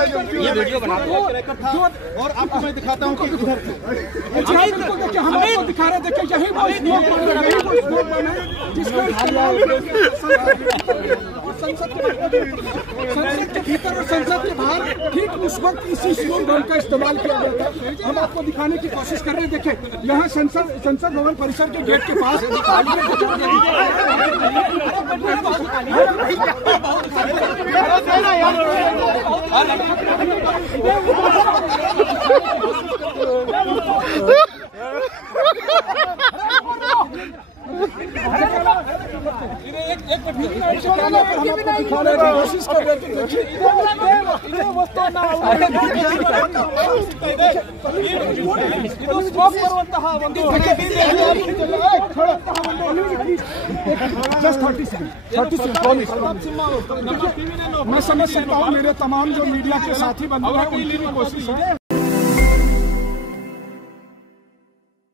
ये वीडियो बना और आपको मैं दिखाता हूँ कि इधर हमें दिखा रहे देखिए यही वो स्मोक है जिसका संसद के भीतर और संसद के बाहर ठीक उस वक्त इसी स्मोक बम का इस्तेमाल किया जाता है। हम आपको दिखाने की कोशिश कर रहे हैं। देखिए यहाँ संसद भवन परिसर के गेट के पास कोशिश कर रहे मैं समझ सकता हूँ। मेरे तमाम जो मीडिया के साथी बंधु हैं उनकी भी कोशिश है।